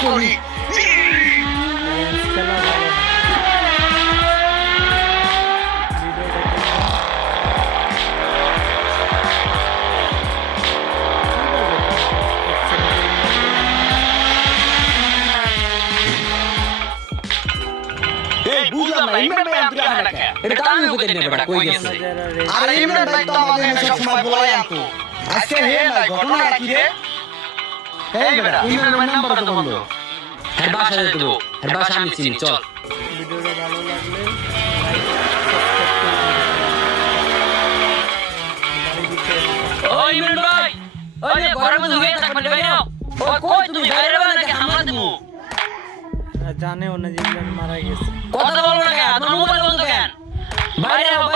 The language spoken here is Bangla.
করি খেলা ভালো না। এই বুঝলাম না ইমরান ভাই আন্তরিক আনা কে এটা কারণ হতে নেই বেটা কই গেছে আরে ইমরান ভাই তো আমাদের সব সময় বলাই আনতো আজকে হে না ঘটনাটা কি রে এই বেটা ইমরান ভাই নাম্বার তো বন্ধ এর বাসা যেতে দেবো এর বাসা আমি চিনি চল ভিডিওটা ভালো লাগলে ও ইমরান ভাই ওই যে ঘরের মধ্যে হয়ে থাকবেন বাইরে ও কই তুমি বাইরে হবে নাকি হামলা দেবো জানেও না যে ইমরান মারা গেছে কথা বলো না কেন তোমার মোবাইল বন্ধ কেন বাইরে হও